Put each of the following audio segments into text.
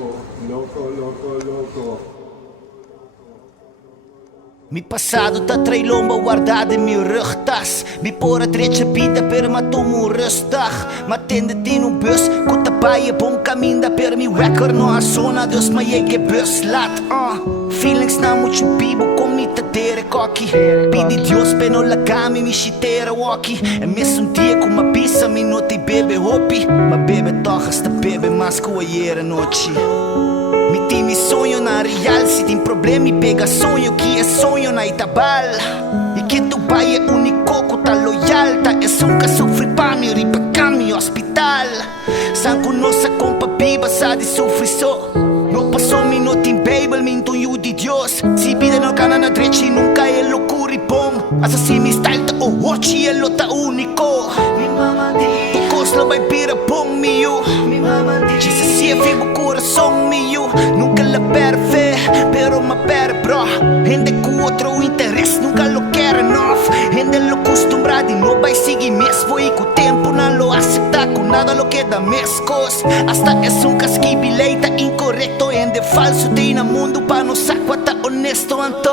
Loco. Mi passado tá trei lomba guardado em meu rugtas. Mi pôr a trecha pita per ma tomo rustig. Ma tende no bus, kuta paie bom caminho da per mi wekker no a zona dus ma je que bus laat. Feelings na mucho bibo com mi tatere cocky. Pidi Dios peno la cami mi chitera walkie. E mesmo dia com uma pizza mi noti bebe hopi. Ma bebe toch hasta bebe mas com a yera noite. Mi tem mi sonho na real, se tem problema me pega sonho que é sonho na Itabal. E que tu pai é único que tá loyal, tá é um que sofre pra me ripa cami hospital. Sangue nossa compa biba sabe sofre só. Não passou me no tem baby, me intuiu de Deus. Se vida no cana na direita nunca é loucura e bom. Assim mi style tá o watch é lo tá único. Mi mama diz, o coslo vai pira bom meu. Mi mama diz, se é fico coração meu. Nunca la perde, pero ma perde bro. Gente com outro interesse nunca lo quer enough. Gente lo acostumbrado e não vai seguir mesmo. E com o tempo não lo aceita com nada lo que dá mescos. Hasta é um casquibileita incorreto. Gente falso tem no mundo para não saco tá honesto anto.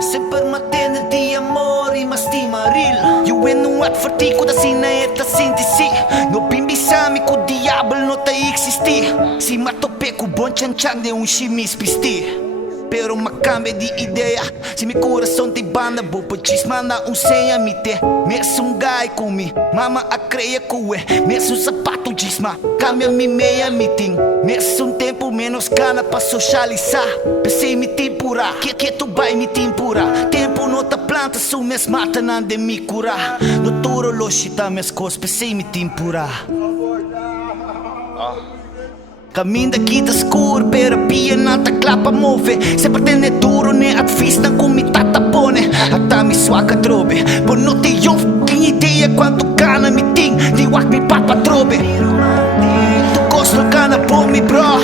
Sempre matende de amor e mas estima real. Eu não advertico da sina eta síntese. No bimbisami com o diabo não tá existir. Se matopé com bom chan-chan de chimis pisti. Pero ma cambia de ideia. Se meu coração tem banda, vou pra manda senha me ter. Mesmo gai com mi, mama a creia com é. Mesmo sapato cisma, cambia mi meia meeting. Mesmo tempo menos cana pra socializar. Pensei me tempura, que tu vai me tempura. Tempo não tá planta, sou mes mata não de me curar. No turo loxita mes cos, pensei me tempura. Caminho daqui da escuro, pera pia nata clapa move. Se pretende duro, ne at fista com mi tata pone. Até mi suaca drobe. Por não ter eu fucking ideia quanto cana me tem. De wak mi papa drobe. Tu gosto cana por mi bro.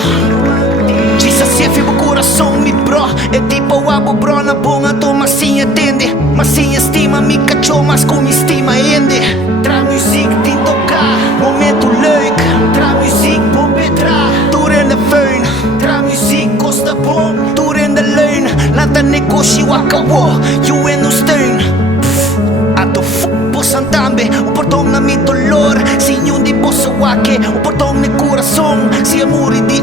Disa se fico coração mi bro. É tipo o abo bro na bonga, toma sim atende. Mas sim estima mi cachorro, mas com mi estima ende. Tra muziek tem tocar, momento leuk. Tra muziek bom betra. De föhn, tra muziek kosta bom. Tour in de leun, laat een negotie wakker wo. You en no steun. Ato fupo santambe, o portão na mi dolor. Sinhun di bossa wake, o portão ne coração. Se amor di